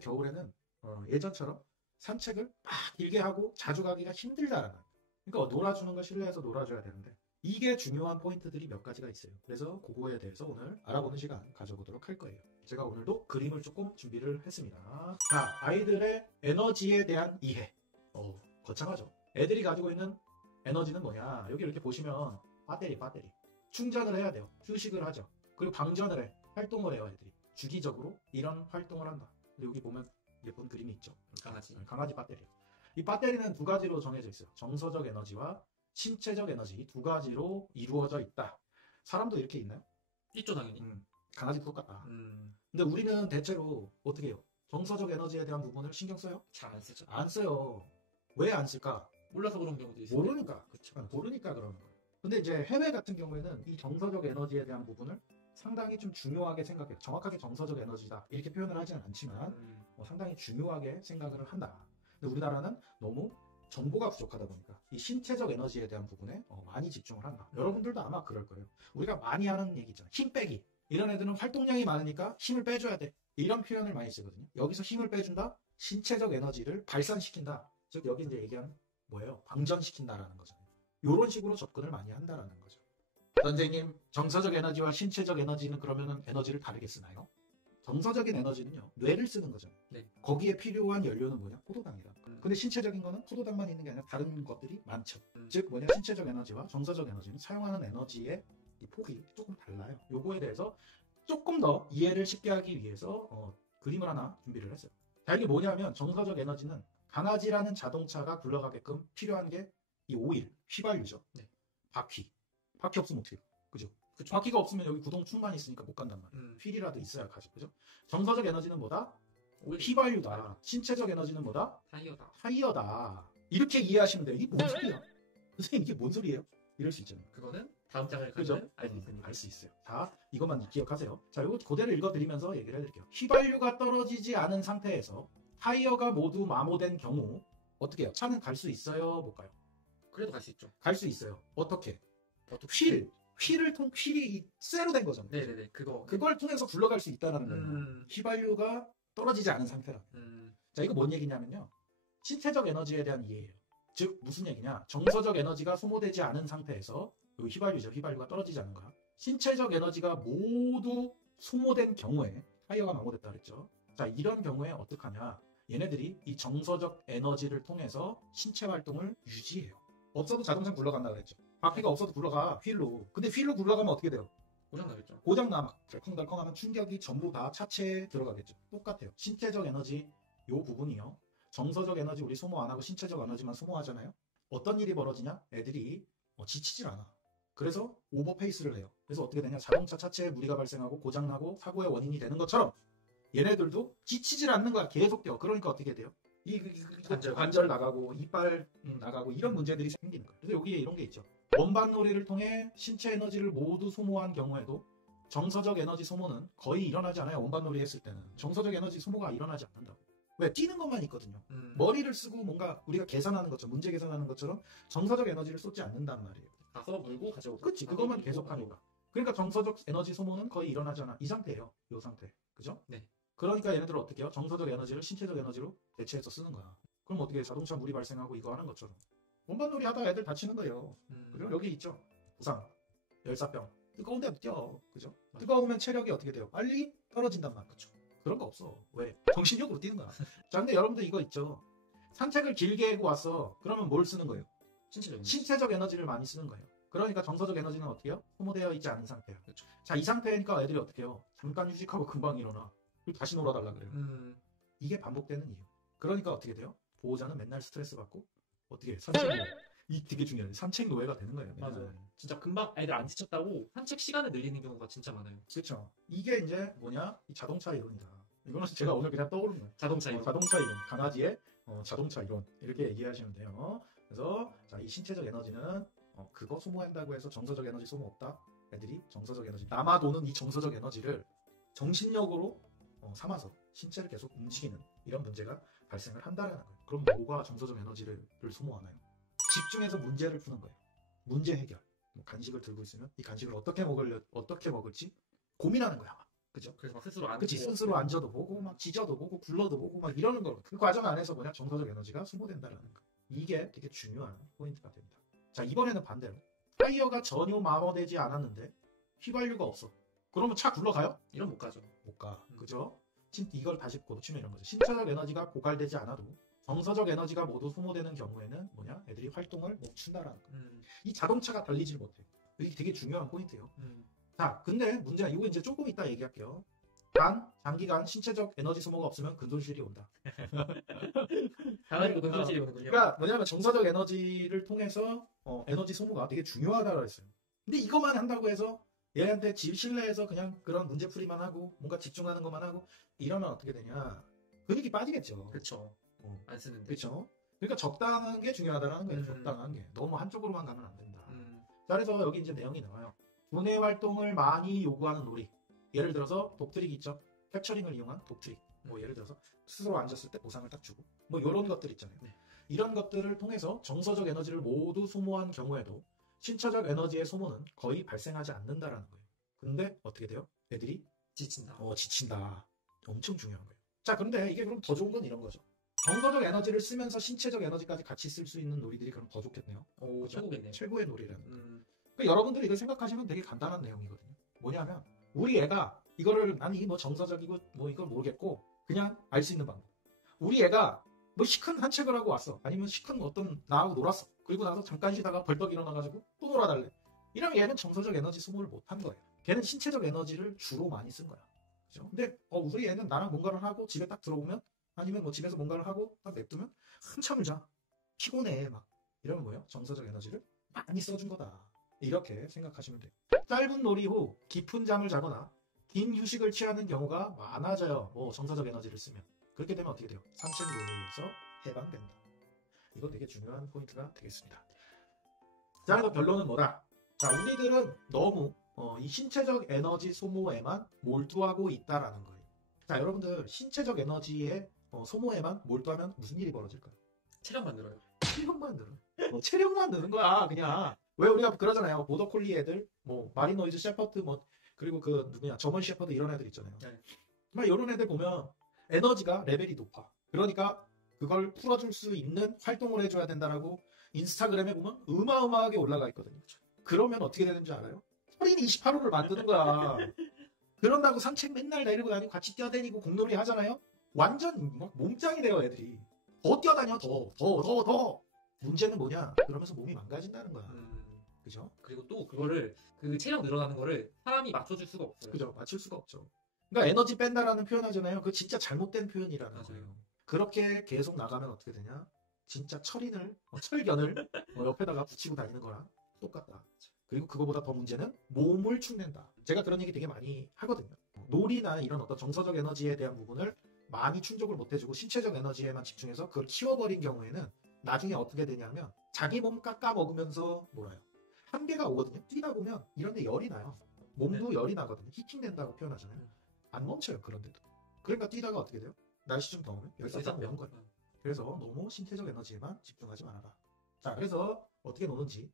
겨울에는 예전처럼 산책을 막 길게 하고 자주 가기가 힘들다라는 거예요. 그러니까 놀아주는 걸 실내에서 놀아줘야 되는데 이게 중요한 포인트들이 몇 가지가 있어요. 그래서 그거에 대해서 오늘 알아보는 시간 가져보도록 할 거예요. 제가 오늘도 그림을 조금 준비를 했습니다. 자, 아이들의 에너지에 대한 이해. 거창하죠. 애들이 가지고 있는 에너지는 뭐냐. 여기 이렇게 보시면 배터리. 충전을 해야 돼요. 휴식을 하죠. 그리고 방전을 해. 활동을 해요, 애들이. 주기적으로 이런 활동을 한다. 근데 여기 보면 예쁜 그림이 있죠. 강아지 배터리. 이 배터리는 두 가지로 정해져 있어요. 정서적 에너지와 신체적 에너지 두 가지로 이루어져 있다. 사람도 이렇게 있나요? 있죠, 당연히. 강아지도 똑같다. 근데 우리는 대체로 어떻게 해요? 정서적 에너지에 대한 부분을 신경 써요? 잘 안 쓰죠. 안 써요. 왜 안 쓸까? 몰라서 그런 경우도 있어요. 모르니까. 그렇죠. 모르니까 그러는 거예요. 근데 이제 해외 같은 경우에는 이 정서적 에너지에 대한 부분을 상당히 좀 중요하게 생각해요. 정확하게 정서적 에너지다 이렇게 표현을 하지는 않지만 상당히 중요하게 생각을 한다. 근데 우리나라는 너무 정보가 부족하다 보니까 이 신체적 에너지에 대한 부분에 많이 집중을 한다. 여러분들도 아마 그럴 거예요. 우리가 많이 하는 얘기 있잖아요. 힘 빼기. 이런 애들은 활동량이 많으니까 힘을 빼줘야 돼. 이런 표현을 많이 쓰거든요. 여기서 힘을 빼준다? 신체적 에너지를 발산시킨다. 즉 여기 이제 얘기하는 뭐예요? 방전시킨다라는 거잖아요. 이런 식으로 접근을 많이 한다라는 거죠. 선생님, 정서적 에너지와 신체적 에너지는 그러면은 에너지를 다르게 쓰나요? 정서적인 에너지는요, 뇌를 쓰는 거죠. 네. 거기에 필요한 연료는 뭐냐? 포도당이다. 근데 신체적인 거는 포도당만 있는 게 아니라 다른 것들이 많죠. 즉 뭐냐? 신체적 에너지와 정서적 에너지는 사용하는 에너지의 이 폭이 조금 달라요. 요거에 대해서 조금 더 이해를 쉽게 하기 위해서 그림을 하나 준비를 했어요. 자, 이게 뭐냐면 정서적 에너지는 강아지라는 자동차가 굴러가게끔 필요한 게 이 오일, 휘발유죠. 네. 바퀴 없으면 어떻게 해요? 그죠? 그쵸. 바퀴가 없으면 여기 구동충만 있으니까 못 간단 말이에요. 휠이라도 있어야 가죠. 그죠? 정서적 에너지는 뭐다? 휘발유다. 신체적 에너지는 뭐다? 타이어다. 이렇게 이해하시면 돼요. 이게 뭔 소리야? 선생님 이게 뭔 소리예요? 이럴 수 있잖아요. 그거는 다음 장을 그죠? 가면 알 수 있습니다. 알 수 있어요. 자, 이것만 기억하세요. 자, 이거 그대로 읽어드리면서 얘기를 해드릴게요. 휘발유가 떨어지지 않은 상태에서 타이어가 모두 마모된 경우 어떻게 해요? 차는 갈 수 있어요? 못 가요? 그래도 갈 수 있죠. 갈 수 있어요. 어떻게? 휠이 쇠로 된 거잖아요. 네네네. 그걸 통해서 굴러갈 수 있다는 거예요. 휘발유가 떨어지지 않은 상태라. 자, 이거 뭔 얘기냐면요. 신체적 에너지에 대한 이해예요. 즉 무슨 얘기냐? 정서적 에너지가 소모되지 않은 상태에서 이 휘발유죠. 휘발유가 떨어지지 않은 거야. 신체적 에너지가 모두 소모된 경우에 타이어가 마모됐다 그랬죠. 자, 이런 경우에 어떡하냐? 얘네들이 이 정서적 에너지를 통해서 신체 활동을 유지해요. 없어도 자동차 굴러간다 그랬죠. 바퀴가 없어도 굴러가 휠로. 근데 휠로 굴러가면 어떻게 돼요? 고장나겠죠. 고장나 막 덜컹덜컹하면 충격이 전부 다 차체에 들어가겠죠. 똑같아요. 신체적 에너지 요 부분이요. 정서적 에너지 우리 소모 안 하고 신체적 에너지만 소모하잖아요. 어떤 일이 벌어지냐? 애들이 지치질 않아. 그래서 오버페이스를 해요. 그래서 어떻게 되냐? 자동차 차체에 무리가 발생하고 고장나고 사고의 원인이 되는 것처럼 얘네들도 지치질 않는 거야. 계속 돼요. 그러니까 어떻게 돼요? 관절 나가고 이빨 나가고 이런 문제들이 생기는 거예요. 그래서 여기에 이런 게 있죠. 원반놀이를 통해 신체 에너지를 모두 소모한 경우에도 정서적 에너지 소모는 거의 일어나지 않아요. 원반놀이 했을 때는 정서적 에너지 소모가 일어나지 않는다고. 왜? 뛰는 것만 있거든요. 머리를 쓰고 뭔가 우리가 계산하는 것처럼 문제 계산하는 것처럼 정서적 에너지를 쏟지 않는단 말이에요. 가서 물고 가져오고. 그렇지. 그것만 계속하니까. 그러니까 정서적 에너지 소모는 거의 일어나지 않아. 이 상태예요. 이 상태. 그죠? 네. 그러니까 얘네들은 어떻게 해요? 정서적 에너지를 신체적 에너지로 대체해서 쓰는 거야. 그럼 어떻게 해? 자동차 물이 발생하고 이거 하는 것처럼. 원반놀이 하다가 애들 다치는 거예요. 그리고 여기 있죠. 부상, 열사병. 뜨거운 데 뛰어. 그죠? 뜨거우면 체력이 어떻게 돼요? 빨리 떨어진단 말이죠. 그쵸? 그런 거 없어. 왜? 정신력으로 뛰는 거야. 자, 근데 여러분들 이거 있죠. 산책을 길게 하고 왔어. 그러면 뭘 쓰는 거예요? 신체적 에너지를 많이 쓰는 거예요. 그러니까 정서적 에너지는 어떻게 해요? 소모되어 있지 않은 상태야. 그쵸. 자, 이 상태니까 애들이 어떻게 해요? 잠깐 휴식하고 금방 일어나. 그리고 다시 놀아달라 그래요. 이게 반복되는 이유. 그러니까 어떻게 돼요? 보호자는 맨날 스트레스 받고 어떻게 해요? 산책 노예. 이 되게 중요해요. 산책 노예가 되는 거예요. 맨날. 맞아요. 진짜 금방 애들 안 지쳤다고 산책 시간을 늘리는 경우가 진짜 많아요. 그렇죠. 이게 이제 뭐냐? 이 자동차 이론이다. 이거는 제가 오늘 그냥 떠오른 거예요. 자동차 이론. 자동차 이론. 강아지의 자동차 이론. 이렇게 얘기하시면 돼요. 그래서 자, 이 신체적 에너지는 그거 소모한다고 해서 정서적 에너지 소모 없다. 애들이 정서적 에너지 남아도는 이 정서적 에너지를 정신력으로 삼아서 신체를 계속 움직이는 이런 문제가 발생을 한다라는 거예요. 그럼 뭐가 정서적 에너지를 소모하나요? 집중해서 문제를 푸는 거예요. 문제 해결. 간식을 들고 있으면 이 간식을 어떻게 먹을지 고민하는 거야. 그죠? 그래서 막 스스로 앉고 그치, 스스로 앉아도 보고, 막 짖어도 보고, 굴러도 보고, 막 이러는 거. 그 과정 안에서 뭐냐? 정서적 에너지가 소모된다라는 거. 이게 되게 중요한 포인트가 됩니다. 자, 이번에는 반대로. 타이어가 전혀 마모되지 않았는데, 휘발유가 없어. 그러면 차 굴러가요? 이런 못 가죠. 못 가. 그죠? 이걸 다시 고치면 이런 거죠. 신체적 에너지가 고갈되지 않아도, 정서적 에너지가 모두 소모되는 경우에는 뭐냐? 애들이 활동을 멈춘다라는 거. 이 자동차가 달리질 못해. 이게 되게 중요한 포인트예요. 자, 근데 문제가 이거 이제 조금 이따 얘기할게요. 장기간 신체적 에너지 소모가 없으면 근손실이 온다. 당연히 근손실이 오는군요. 그러니까 뭐냐면 정서적 에너지를 통해서 에너지 소모가 되게 중요하다고 했어요. 근데 이것만 한다고 해서 얘한테 집 실내에서 그냥 그런 문제풀이만 하고 뭔가 집중하는 것만 하고 이러면 어떻게 되냐? 근육이 빠지겠죠. 그렇죠. 안 쓰는데. 그렇죠. 그러니까 적당한 게 중요하다는 거예요. 적당한 게. 너무 한쪽으로만 가면 안 된다. 자, 그래서 여기 이제 내용이 나와요. 두뇌 활동을 많이 요구하는 놀이. 예를 들어서 독트릭이 있죠. 캡처링을 이용한 독트릭. 뭐 예를 들어서 스스로 앉았을 때 보상을 딱 주고 뭐 이런 것들 있잖아요. 네. 이런 것들을 통해서 정서적 에너지를 모두 소모한 경우에도 신체적 에너지의 소모는 거의 발생하지 않는다라는 거예요. 근데 어떻게 돼요? 애들이 지친다. 지친다. 엄청 중요한 거예요. 자, 근데 이게 그럼 더 좋은 건 이런 거죠. 정서적 에너지를 쓰면서 신체적 에너지까지 같이 쓸 수 있는 놀이들이 그럼 더 좋겠네요. 오, 그죠? 최고겠네요. 최고의 놀이라는 거. 그러니까 여러분들이 이걸 생각하시면 되게 간단한 내용이거든요. 뭐냐면 우리 애가 이거를 아니 뭐 정서적이고 뭐 이걸 모르겠고 그냥 알 수 있는 방법. 우리 애가 뭐 시큰 산책을 하고 왔어. 아니면 시큰 어떤 나하고 놀았어. 그리고 나서 잠깐 쉬다가 벌떡 일어나가지고 또 놀아달래. 이러면 얘는 정서적 에너지 소모를 못 한 거예요. 걔는 신체적 에너지를 주로 많이 쓴 거야. 그죠? 근데 우리 애는 나랑 뭔가를 하고 집에 딱 들어오면 아니면 뭐 집에서 뭔가를 하고 딱 냅두면 한참을 자. 피곤해 막. 이러면 뭐예요? 정서적 에너지를 많이 써준 거다. 이렇게 생각하시면 돼요. 짧은 놀이 후 깊은 잠을 자거나 긴 휴식을 취하는 경우가 많아져요. 뭐 정서적 에너지를 쓰면. 그렇게 되면 어떻게 돼요? 산책 놀이에서 해방된다. 이거 되게 중요한 포인트가 되겠습니다. 자, 그래서 결론은 뭐다? 자, 우리들은 너무 이 신체적 에너지 소모에만 몰두하고 있다라는 거예요. 자, 여러분들 신체적 에너지의 소모에만 몰두하면 무슨 일이 벌어질까요? 체력만 늘어요. 체력만 늘어. 체력만 느는 거야, 그냥. 왜 우리가 그러잖아요. 보더콜리 애들, 뭐 마리노이즈 셰퍼드, 뭐 그리고 그 누구냐 저먼 셰퍼드 이런 애들 있잖아요. 네. 정말 이런 애들 보면 에너지가 레벨이 높아. 그러니까 그걸 풀어줄 수 있는 활동을 해줘야 된다라고 인스타그램에 보면 어마어마하게 올라가 있거든요. 그러면 어떻게 되는지 알아요? 서린 28호를 만드는 거야. 그런다고 산책 맨날 내리고 다니고 같이 뛰어다니고 공놀이 하잖아요. 완전 막 몸짱이 돼요, 애들이. 더 뛰어다녀, 더. 문제는 뭐냐? 그러면서 몸이 망가진다는 거야. 그죠? 그리고 또 그거를 그 체력 늘어나는 거를 사람이 맞춰줄 수가 없어요. 그죠? 맞출 수가 없죠. 그러니까 에너지 뺀다라는 표현 하잖아요. 그 진짜 잘못된 표현이라는 맞아요. 거예요. 그렇게 계속 나가면 어떻게 되냐? 진짜 철인을, 철견을 옆에다가 붙이고 다니는 거랑 똑같다. 그리고 그거보다 더 문제는 몸을 축낸다. 제가 그런 얘기 되게 많이 하거든요. 놀이나 이런 어떤 정서적 에너지에 대한 부분을 많이 충족을 못 해주고 신체적 에너지에만 집중해서 그걸 키워버린 경우에는 나중에 어떻게 되냐면 자기 몸 깎아 먹으면서 놀아요. 한계가 오거든요. 뛰다 보면 이런 데 열이 나요. 몸도 열이 나거든요. 히팅된다고 표현하잖아요. 안 멈춰요, 그런데도. 그러니까 뛰다가 어떻게 돼요? 날씨 좀 더우면 열이 딱 오는 거예요. 그래서 너무 신체적 에너지에만 집중하지 말아라. 자, 그래서 어떻게 노는지